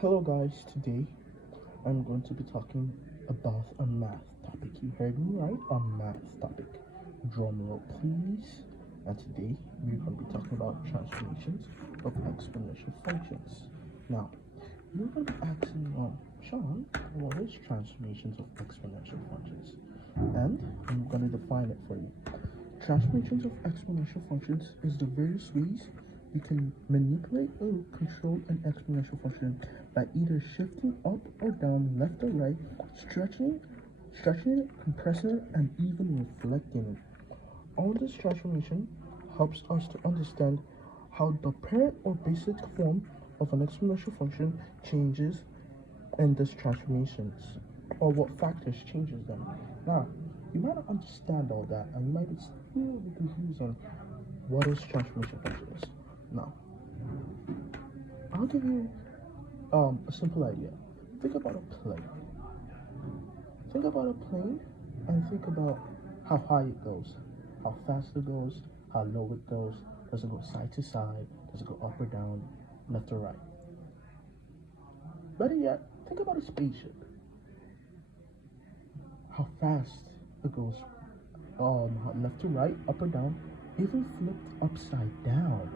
Hello guys, today I'm going to be talking about a math topic. You heard me right, a math topic. Drum roll please. And today we're going to be talking about transformations of exponential functions. Now, you're going to be asking, Sean, what is transformations of exponential functions? And I'm going to define it for you. Transformations of exponential functions is the various ways you can manipulate or control an exponential function by either shifting up or down, left or right, stretching it, compressing it, and even reflecting it. All this transformation helps us to understand how the parent or basic form of an exponential function changes in these transformations, or what factors changes them. Now, you might not understand all that, and you might be still be confused on what is transformation functions. Now, I'll give you a simple idea. Think about a plane. Think about a plane, and think about how high it goes, how fast it goes, how low it goes. Does it go side to side? Does it go up or down, left or right? Better yet, think about a spaceship. How fast it goes, left to right, up or down, even flipped upside down.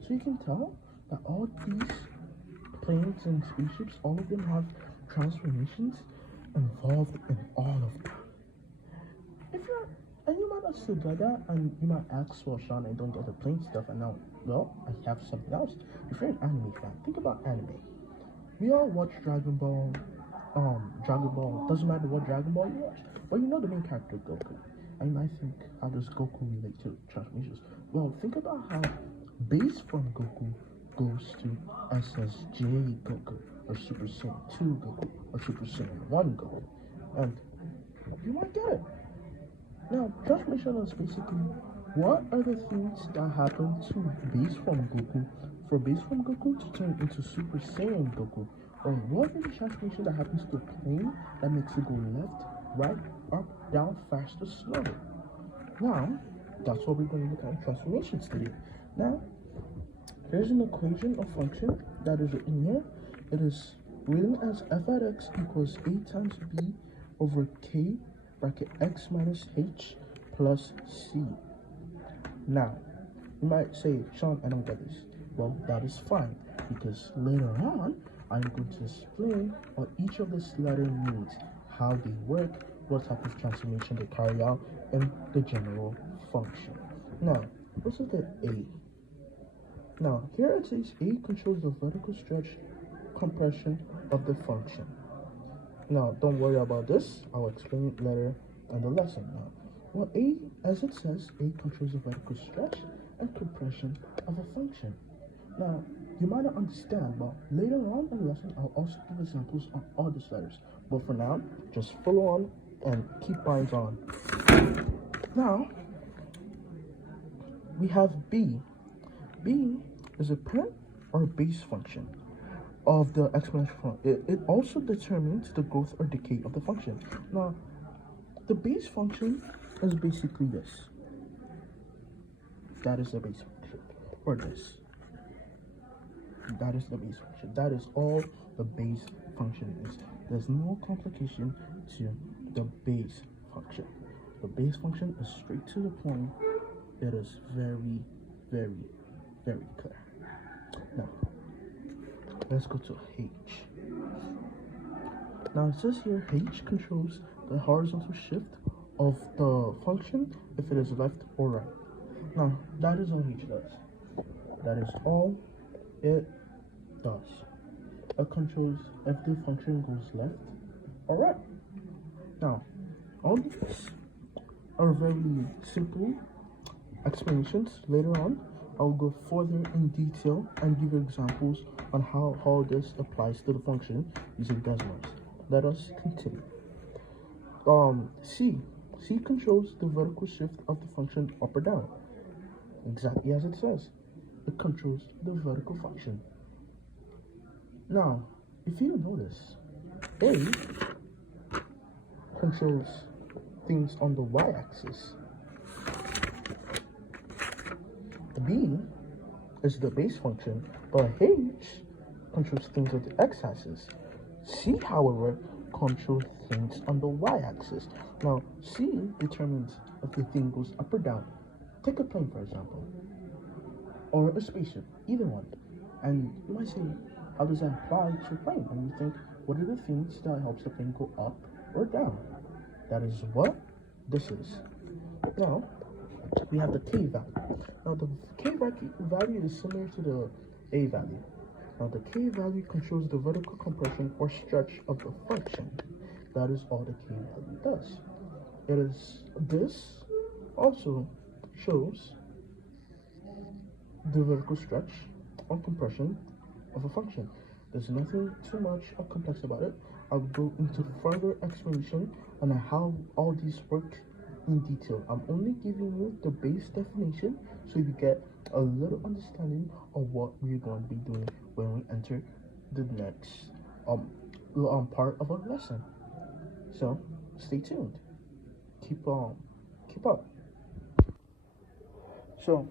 So you can tell that all these planes and spaceships, all of them have transformations involved in all of them. If you're, and you might not still get that, and you might ask, well, Sean, I don't get the plane stuff, and now, well, I have something else. If you're an anime fan, think about anime. We all watch Dragon Ball. Dragon Ball, doesn't matter what Dragon Ball you watch, but you know the main character Goku. And you might think, how does Goku relate to transformations? Well, think about how base form Goku goes to SSJ Goku, or Super Saiyan 2 Goku, or Super Saiyan 1 Goku, and you might get it. Now, transformation is basically what are the things that happen to base form Goku for base form Goku to turn into Super Saiyan Goku, or what is the transformation that happens to a plane that makes it go left, right, up, down, faster, slower. Now, that's what we're going to look at in transformations today. Now, there's an equation of function that is written here. It is written as f at x equals a times b over k bracket x minus h plus c. Now, you might say, Sean, I don't get this. Well, that is fine, because later on, I'm going to explain what each of this letter means, how they work, what type of transformation they carry out, and the general function. Now, let's look at A. Now, here it says A controls the vertical stretch compression of the function. Now, don't worry about this. I'll explain it later in the lesson. Now, well, A, as it says, A controls the vertical stretch and compression of a function. Now, you might not understand, but later on in the lesson, I'll also give examples on all these letters. But for now, just follow on and keep eyes on. Now, we have B. B is a parent or base function of the exponential function. It also determines the growth or decay of the function. Now, the base function is basically this. That is the base function, or this. That is the base function. That is all the base function is. There's no complication to the base function. The base function is straight to the point. It is very, very, very clear. Now, let's go to H. Now, it says here H controls the horizontal shift of the function if it is left or right. Now, that is all H does. That is all it does. It controls if the function goes left or right. Now, all these are very simple explanations. Later on, I'll go further in detail and give you examples on how this applies to the function using Desmos. Let us continue. C controls the vertical shift of the function up or down. Exactly as it says. It controls the vertical function. Now, if you don't know this, A controls things on the y-axis. B is the base function, but H controls things on the x-axis. C, however, controls things on the y-axis. Now, C determines if the thing goes up or down. Take a plane, for example, or a spaceship, either one. And you might say, how does that apply to a plane? And you think, what are the things that helps the plane go up or down? That is what this is. Now, we have the k value. Now, the k value is similar to the a value. Now, the k value controls the vertical compression or stretch of the function. That is all the k value does. This also shows the vertical stretch or compression of a function. There's nothing too much or complex about it. I'll go into further explanation on how all these work in detail. I'm only giving you the base definition so you get a little understanding of what we're going to be doing when we enter the next part of our lesson. So stay tuned. Keep up. So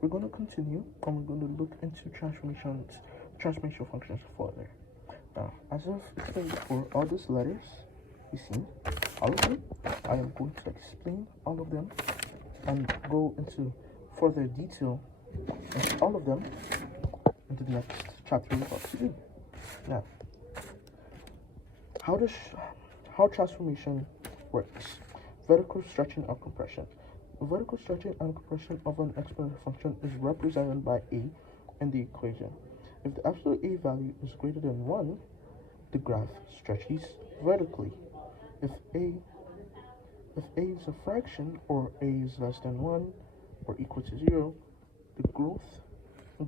we're going to continue and we're going to look into transformation functions further. Now, as I've explained before, all these letters you see, all of them, I am going to explain all of them and go into further detail into all of them into the next chapter we're about to do. Now, how transformation works. Vertical stretching or compression. Vertical stretching and compression of an exponential function is represented by a in the equation. If the absolute a value is greater than 1, the graph stretches vertically. If a is a fraction or a is less than 1 or equal to 0, the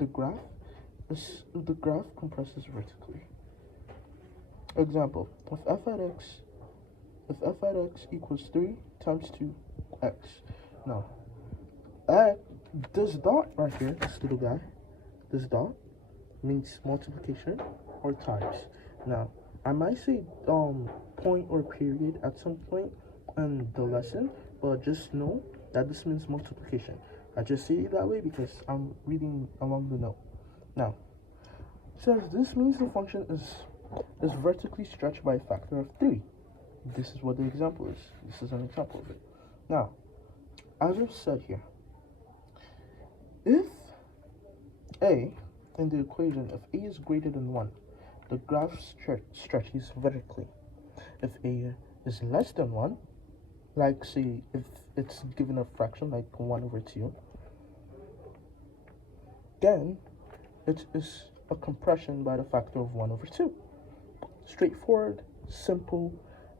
graph compresses vertically. Example: if f at x equals 3 times 2x. Now, this dot right here, this little guy, this dot means multiplication or times. Now, I might say point or period at some point in the lesson, but just know that this means multiplication. I just say it that way because I'm reading along the note. Now, says this means the function is vertically stretched by a factor of 3. This is what the example is. This is an example of it. Now, as I've said here, if a in the equation, if a is greater than 1, the graph stretches vertically. If a is less than 1, like say if it's given a fraction like 1/2, then it is a compression by the factor of 1/2. Straightforward, simple,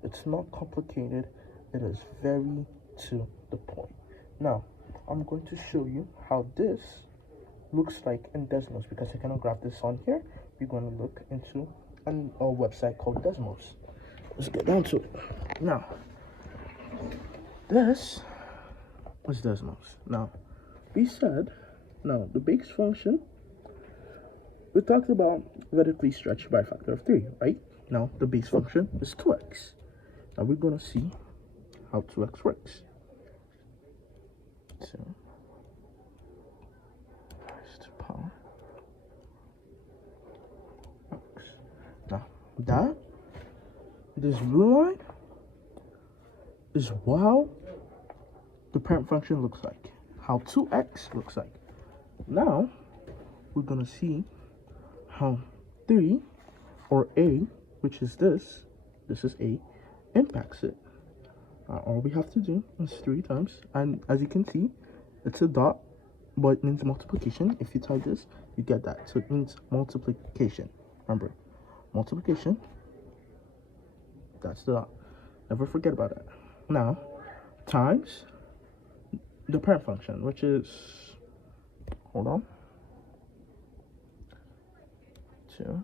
it's not complicated, it is very to the point. Now, I'm going to show you how this looks like in Desmos. Because I cannot graph this on here, we're going to look into a website called Desmos. Let's get down to it. Now, this was Desmos. Now, we said, now the base function, we talked about vertically stretched by a factor of 3, right? Now, the base function is 2x. Now, we're going to see how 2x works. So, first power x. Now, this blue line is how the parent function looks like, how 2x looks like. Now, we're going to see how 3, or a, which is this is a, impacts it. All we have to do is 3 times, and as you can see, it's a dot, but it means multiplication. If you type this, you get that. So it means multiplication. Remember, multiplication, that's the dot. Never forget about that. Now, times the parent function, which is, hold on, 2x.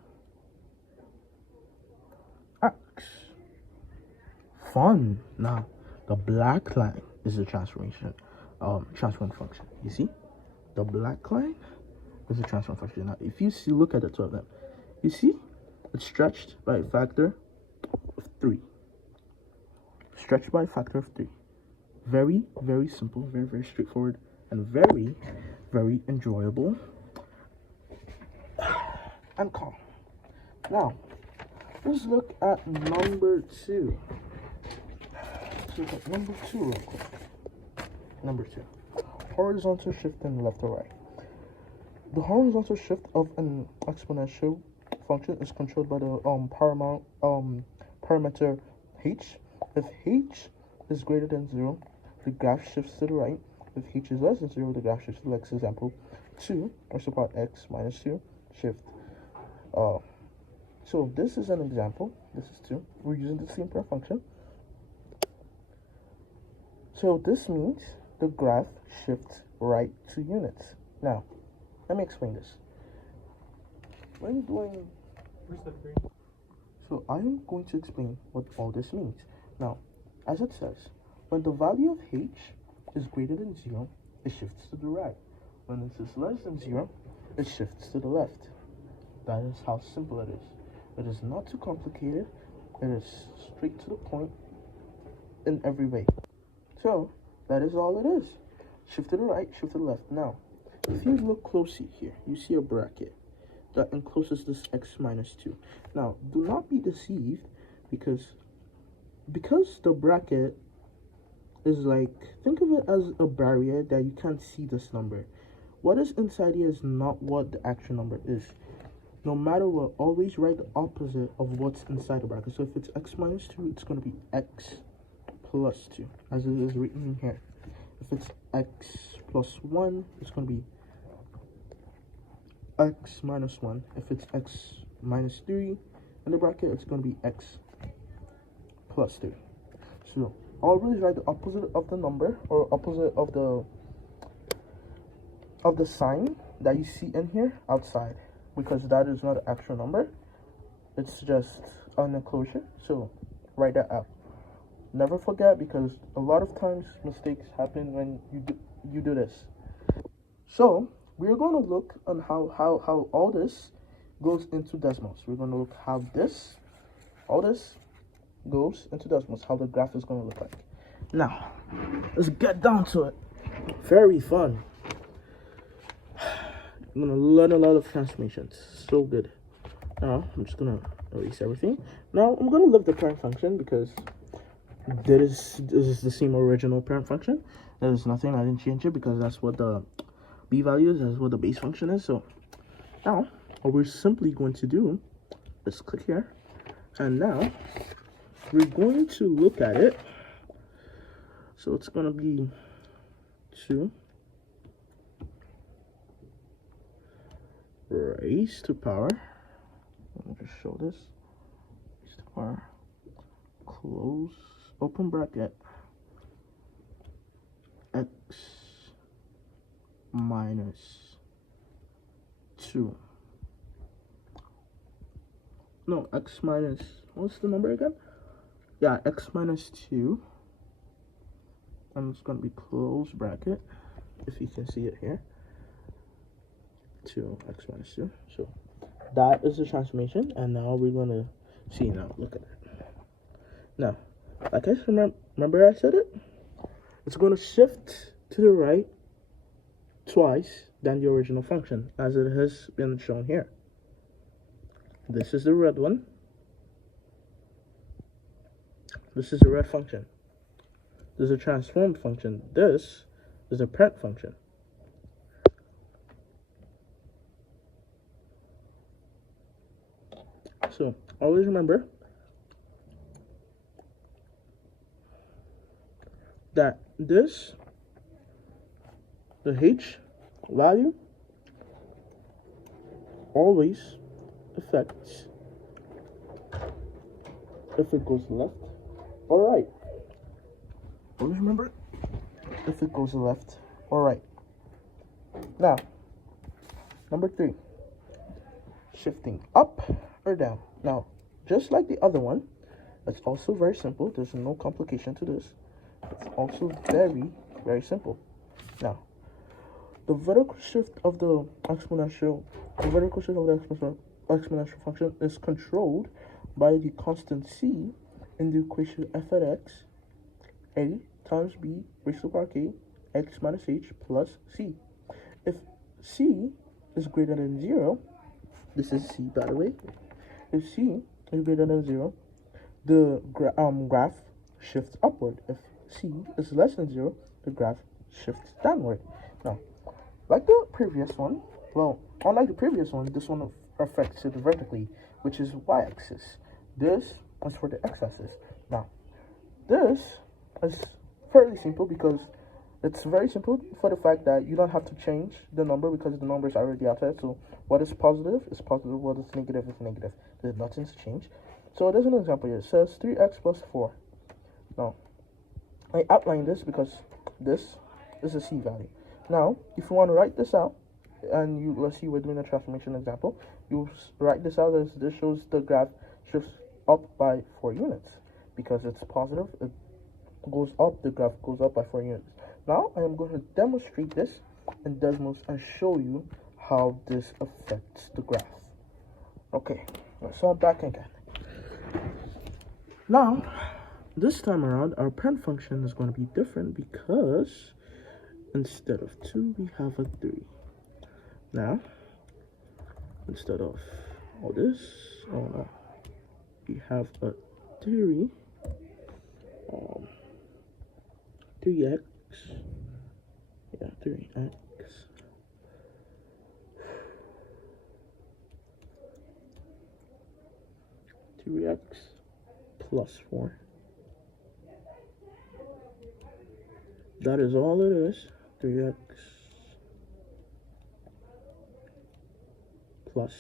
Fun. Now, the black line is the transform function. You see, the black line is the transform function. Now, if you see, look at the two of them. You see, it's stretched by a factor of 3. Stretched by a factor of 3. Very, very simple, very, very straightforward, and very, very enjoyable and calm. Now, let's look at number 2. Let's look at number 2 real quick. Number 2. Horizontal shift in left or right. The horizontal shift of an exponential function is controlled by the parameter h. If h is greater than 0, the graph shifts to the right. If h is less than 0, the graph shifts to the left. Example 2, or support x minus 2, shift. So this is an example. This is 2. We're using the same per function. So this means the graph shifts right 2 units. Now, let me explain this. When doing... So I am going to explain what all this means. Now, as it says, when the value of h is greater than 0, it shifts to the right. When it is less than 0, it shifts to the left. That is how simple it is. It is not too complicated. It is straight to the point in every way. So, that is all it is. Shift to the right, shift to the left. Now, if you look closely here, you see a bracket that encloses this x minus 2. Now, do not be deceived because the bracket is like, think of it as a barrier that you can't see this number. What is inside here is not what the actual number is. No matter what, always write the opposite of what's inside the bracket. So if it's x minus 2, it's going to be x plus 2, as it is written in here. If it's x plus 1, it's going to be x minus 1. If it's x minus 3 in the bracket, it's going to be x plus 3. So always write the opposite of the number, or opposite of the sign that you see in here outside, because that is not an actual number. It's just an enclosure. So write that out. Never forget, because a lot of times mistakes happen when you do this. So we're going to look on how all this goes into decimals. We're going to look how all this goes into decimals, how the graph is going to look like. Now, let's get down to it. Very fun. I'm going to learn a lot of transformations. So good. Now, I'm just going to erase everything. Now, I'm going to leave the parent function because this is the same original parent function. There's nothing, I didn't change it because that's what the b value is, that's what the base function is. So now what we're simply going to do is click here, and now we're going to look at it. So it's going to be 2 raised to power, let me just show this, raised to power, close open bracket, x minus 2. No, x minus, what's the number again? Yeah, x minus 2. And it's going to be close bracket, if you can see it here. 2 x minus 2. So that is the transformation. And now we're going to see, now look at it. Now, like I remember I said it, it's going to shift to the right twice than the original function, as it has been shown here. This is the red one. This is the red function. This is a transformed function. This is a parent function. So always remember that this, the h value, always affects if it goes left or right. Always remember if it goes left or right. Now, number 3, shifting up or down. Now, just like the other one, it's also very simple. There's no complication to this. It's also very, very simple. Now, the vertical shift of the exponential function is controlled by the constant c in the equation f at x, a times b raised to the power k, x minus h plus c. If c is greater than 0, this is c by the way, If c is greater than 0, the graph shifts upward. If c is less than 0, the graph shifts downward. Now, like the previous one, well, unlike the previous one, this one affects it vertically, which is y-axis. This is for the x-axis. Now, this is fairly simple because it's very simple for the fact that you don't have to change the number because the number is already out there. So what is positive is positive, what is negative is negative. There's nothing to change. So there's an example here. It says 3x plus 4. Now, I outlined this because this is a c value. Now, if you want to write this out, and let's see, we're doing a transformation example, you write this out as this shows the graph shifts up by 4 units. Because it's positive, it goes up, the graph goes up by 4 units. Now, I am going to demonstrate this in Desmos and show you how this affects the graph. Okay, so I'm back again. Now, this time around, our parent function is going to be different because instead of 2, we have a 3. Now, instead of all this, oh no, we have a 3, 3x, yeah, 3x, plus 4. That is all it is. 3x plus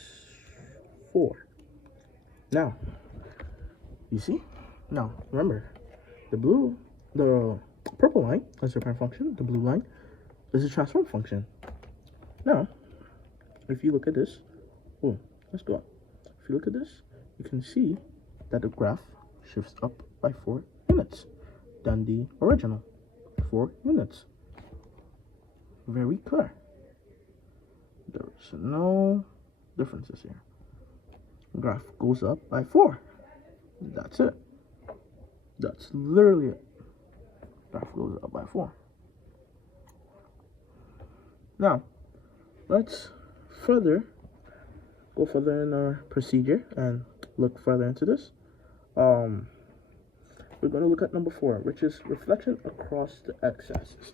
4. Now, you see? Now, remember, the purple line is the parent function. The blue line is the transform function. Now, if you look at this, oh, let's go up. If you look at this, you can see that the graph shifts up by 4 units than the original. 4 units. Very clear. There's no differences here. The graph goes up by 4. That's it. That's literally it. Graph goes up by 4. Now, let's go further in our procedure and look further into this. We're going to look at number 4, which is reflection across the x-axis.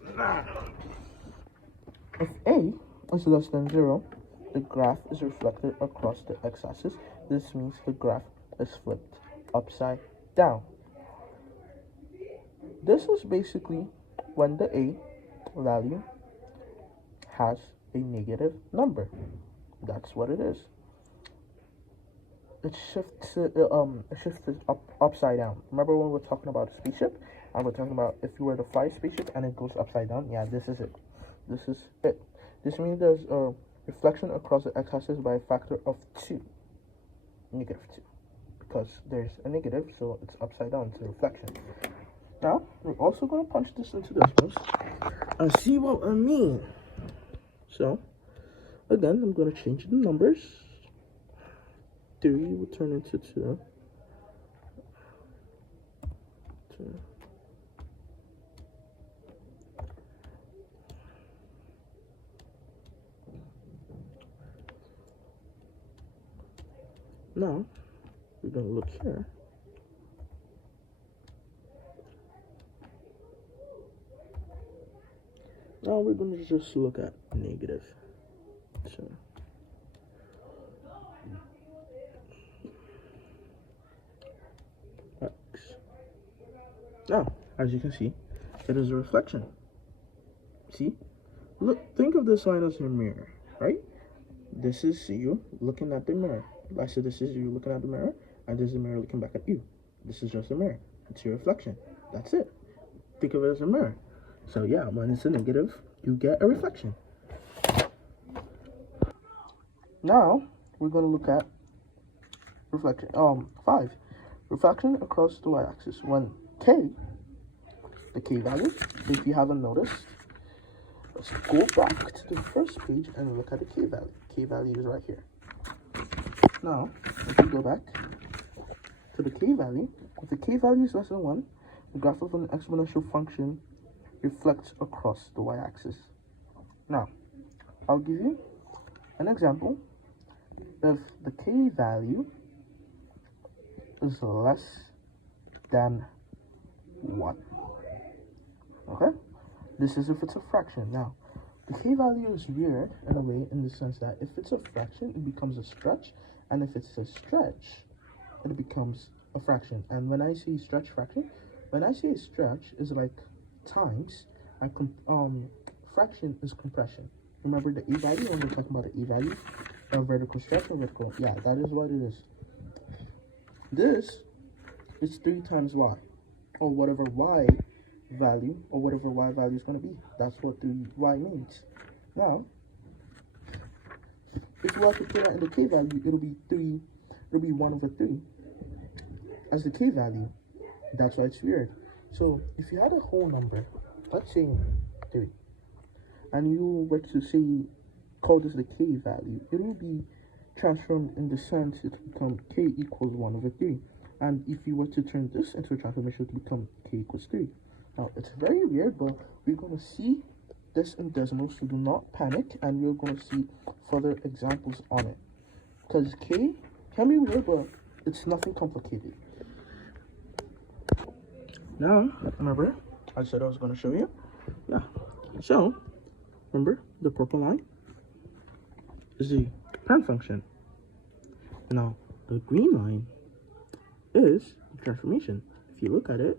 If a is less than 0, the graph is reflected across the x-axis. This means the graph is flipped upside down. This is basically when the a value has a negative number. That's what it is. It shifts it upside down. Remember when we were talking about a spaceship and we're talking about if you were to fly a spaceship and it goes upside down? Yeah, this is it. This is it. This means there's a reflection across the x-axis by a factor of 2, negative 2, because there's a negative, so it's upside down. It's a reflection. Now we're also going to punch this into Desmos and see what I mean. So again, I'm going to change the numbers. 3 will turn into 2. 2. Now, we're going to look here. Now we're going to just look at negative 2. Now, as you can see, it is a reflection. See? Look, think of this line as a mirror, right? This is you looking at the mirror. I said this is you looking at the mirror, and this is the mirror looking back at you. This is just a mirror. It's your reflection. That's it. Think of it as a mirror. So yeah, when it's a negative, you get a reflection. Now, we're going to look at reflection. 5. Reflection across the y-axis. When k, the k value, if you haven't noticed, let's go back to the first page and look at the k value. K value is right here. Now, if you go back to the k value, if the k value is less than 1, the graph of an exponential function reflects across the y-axis. Now, I'll give you an example. If the k value is less than 1. Okay? This is if it's a fraction. Now, the k-value is weird in a way, in the sense that if it's a fraction, it becomes a stretch, and if it's a stretch, it becomes a fraction. And when I say stretch fraction, when I say stretch is like times, and fraction is compression. Remember the e value when we're talking about the e value of vertical stretch or vertical? Yeah, that is what it is. This is 3 times y, or whatever y value, or whatever y value is going to be. That's what 3y means. Now, if you have to put that in the k value, it'll be 1 over 3 as the k value. That's why it's weird. So if you had a whole number, let's say 3, and you were to say, call this the k value, it will be transformed in the sense it will become k equals 1 over 3. And if you were to turn this into a transformation, it will become k equals 3. Now, it's very weird, but we're going to see this in decimals, so do not panic, and we're going to see further examples on it. Because k can be weird, but it's nothing complicated. Now, remember, I said I was going to show you. Yeah. So, remember, the purple line is the parent function. Now, the green line is the transformation. If you look at it,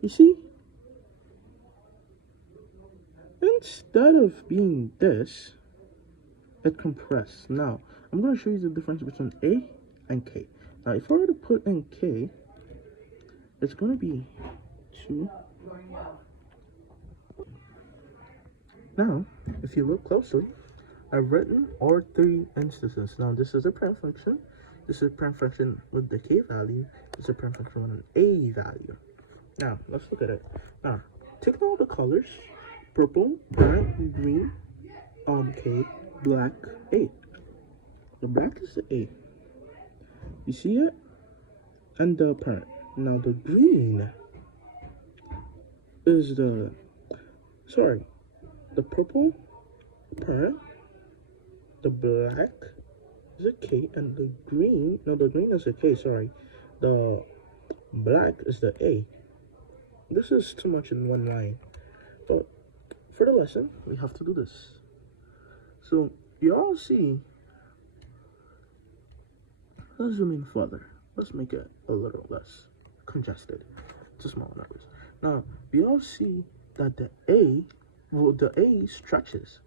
you see, instead of being this, it compressed. Now, I'm going to show you the difference between A and K. Now, if I were to put in K, it's going to be 2. Now, if you look closely, I've written all 3 instances. Now, this is a parent function. This is a parent function with the K value. This is a parent function with an A value. Now, let's look at it. Now, take all the colors: purple, black, green, K, black, A. The black is the A. You see it? And the parent. Now, the green is the purple parent, the black is a K, and the green is a K, the black is the A. This is too much in one line, but for the lesson, we have to do this. So, you all see, let's zoom in further. Let's make it a little less congested to small numbers. Now, we all see that the A stretches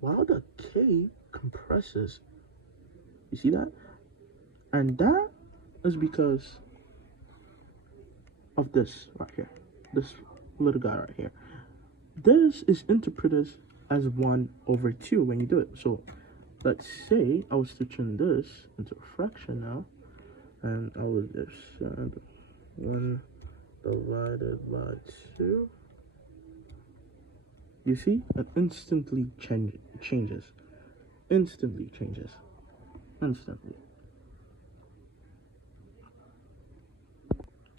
while the K compresses. You see that? And that is because of this right here. This little guy right here. This is interpreted as 1 over 2 when you do it. So let's say I was to turn this into a fraction now, and I would just add 1 divided by 2. You see, it instantly changes. Instantly changes. Instantly.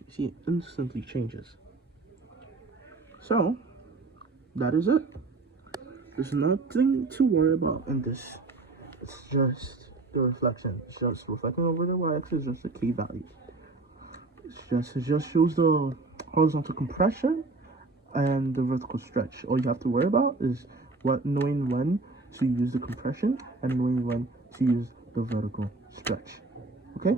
You see, it instantly changes. So, that is it. There's nothing to worry about in this. It's just the reflection. It's just reflecting over the y-axis, just the k values. It just shows the horizontal compression and the vertical stretch. All you have to worry about is knowing when to use the compression and knowing when to use the vertical stretch. Okay?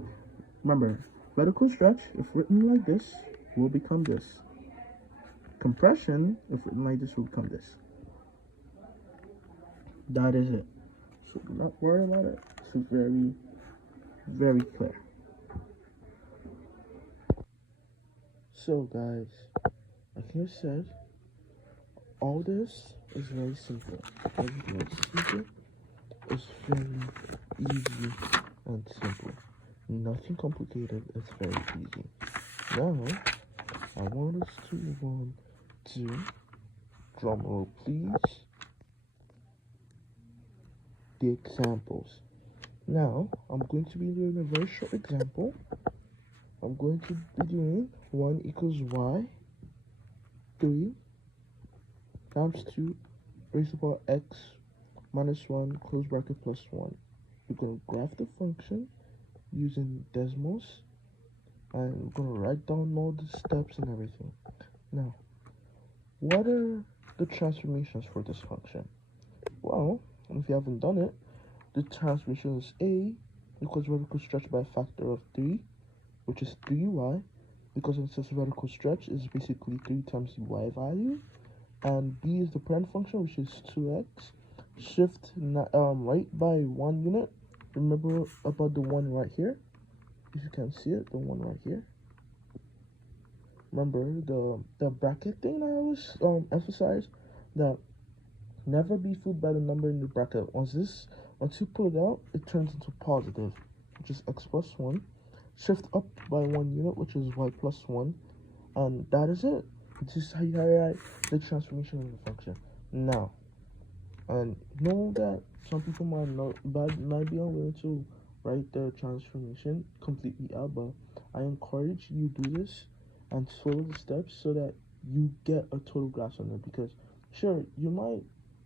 Remember, vertical stretch, if written like this, will become this. Compression, if written like this, will become this. That is it. So do not worry about it. It's very, very clear. So guys, like I said, all this is very simple. Everything is simple. It's very easy and simple. Nothing complicated. It's very easy. Now, I want us to move on to, drum roll please, the examples. Now, I'm going to be doing a very short example. I'm going to be doing 1 equals y, 3 times 2 raised to the power x minus 1 close bracket plus 1. We're going to graph the function using decimals and we're gonna write down all the steps and everything. Now, what are the transformations for this function? Well, if you haven't done it, the transformation is a equals vertical stretch by a factor of 3, which is 3y, because when it says vertical stretch is basically 3 times the y value, and b is the parent function, which is 2x. Shift right by 1 unit. Remember about the one right here, if you can see it, the one right here. Remember the bracket thing I always emphasize, that never be fooled by the number in the bracket. Once you pull it out, it turns into positive, which is x plus 1. Shift up by 1 unit, which is y plus 1. And that is it. This is how you write the transformation of the function. Now, and know that some people might be unwilling to write the transformation completely out, but I encourage you do this and follow the steps so that you get a total grasp on it. Because sure, you might,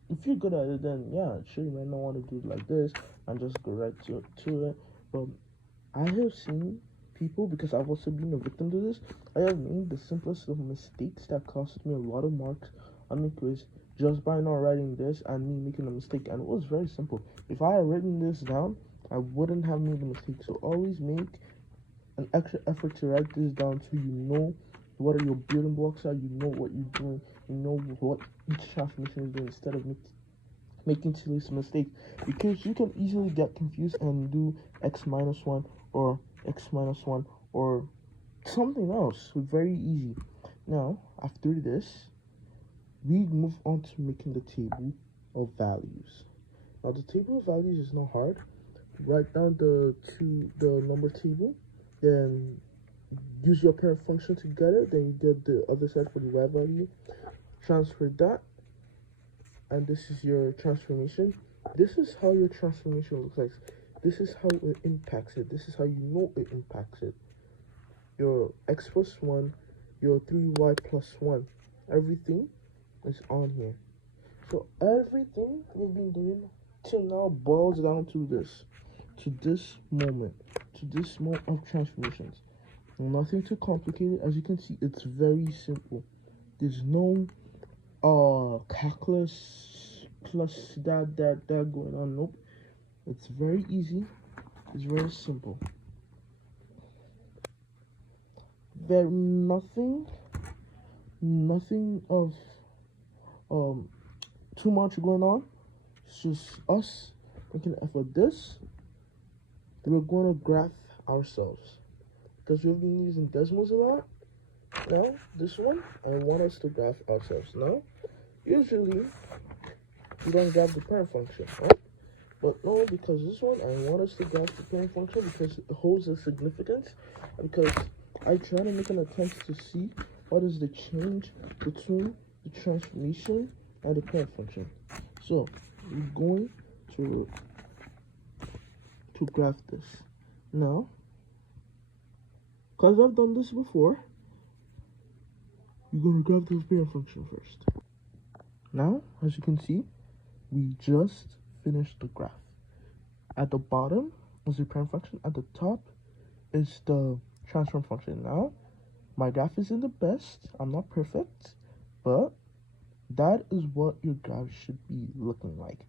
if you're good at it, then yeah, sure, you might not want to do it like this and just go right to it. But I have seen people, because I've also been a victim to this, I have made the simplest of mistakes that cost me a lot of marks on the quiz just by not writing this and me making a mistake. And it was very simple. If I had written this down, I wouldn't have made a mistake. So always make an extra effort to write this down so you know what are your building blocks are, you know what you're doing, you know what each transformation is doing, instead of making silly mistakes, because you can easily get confused and do x minus 1 or x minus 1 or something else. Very easy. Now, after this, we move on to making the table of values. Now, the table of values is not hard. Write down the number table, then use your parent function to get it, then you get the other side for the y value, transfer that, and this is your transformation. This is how your transformation looks like. This is how it impacts it. This is how you know it impacts it. Your x plus 1, your 3y plus 1, everything is on here. So everything we've been doing till now boils down to this moment, to this moment of transformations. Nothing too complicated. As you can see, it's very simple. There's no calculus plus that going on. Nope. It's very easy. It's very simple. There nothing of too much going on. It's just us making an effort. This we're going to graph ourselves, because we've been using Desmos a lot. Now this one, I want us to graph ourselves. Now, usually we don't graph the parent function, right? But no, because this one, I want us to graph the parent function because it holds a significance. Because I try to make an attempt to see what is the change between the transformation and the parent function. So we're going to graph this. Now, because I've done this before, you're going to graph the parent function first. Now, as you can see, we just finished the graph. At the bottom is the parent function. At the top is the transform function. Now, my graph isn't the best. I'm not perfect, but that is what your graph should be looking like.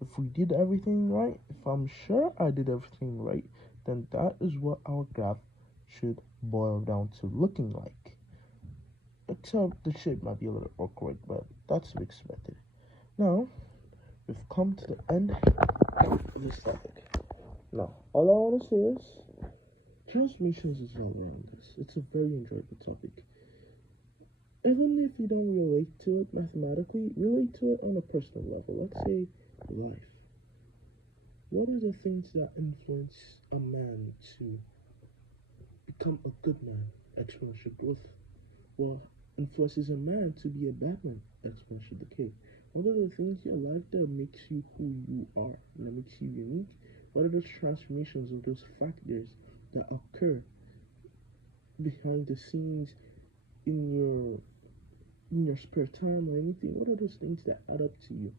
If we did everything right, if I'm sure I did everything right, then that is what our graph should boil down to looking like. Except the shape might be a little awkward, but that's to be expected. Now, we've come to the end of this topic. Now, all I want to say is, transformations is all around us. It's a very enjoyable topic. Even if you don't relate to it mathematically, relate to it on a personal level. Let's say life. What are the things that influence a man to become a good man? Exponential growth. What influences a man to be a bad man? Exponential decay. What are the things in your life that makes you who you are and that makes you unique? What are those transformations of those factors that occur behind the scenes in your spare time or anything? What are those things that add up to you?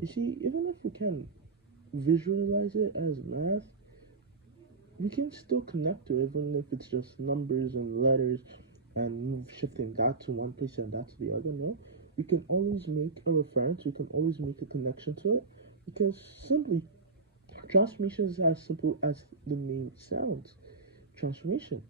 You see, even if we can visualize it as math, we can still connect to it, even if it's just numbers and letters and move shifting that to one place and that to the other. No, we can always make a reference, we can always make a connection to it, because simply transformation is as simple as the name sounds. Transformation.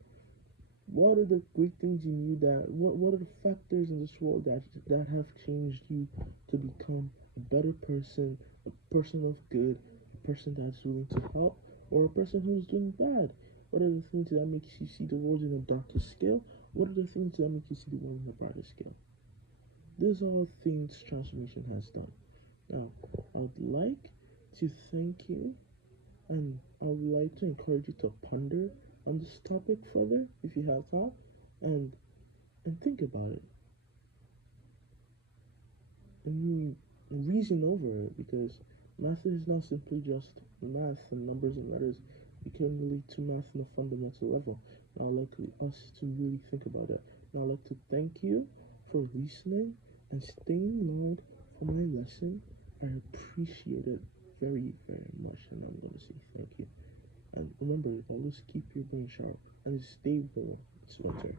What are the great things in you that what are the factors in this world that have changed you to become a better person, a person of good, a person that's willing to help, or a person who's doing bad? What are the things that makes you see the world in a darker scale? What are the things that make you see the world in a brighter scale? These are all things transformation has done. Now, I would like to thank you, and I would like to encourage you to ponder on this topic further if you have time, and think about it and reason over it, because math is not simply just math and numbers and letters. You can relate to math on a fundamental level. And I'd like us to really think about that. And I'd like to thank you for listening and staying long for my lesson. I appreciate it very, very much, and I'm going to say thank you. And remember, always keep your brain sharp and stay warm. It's winter.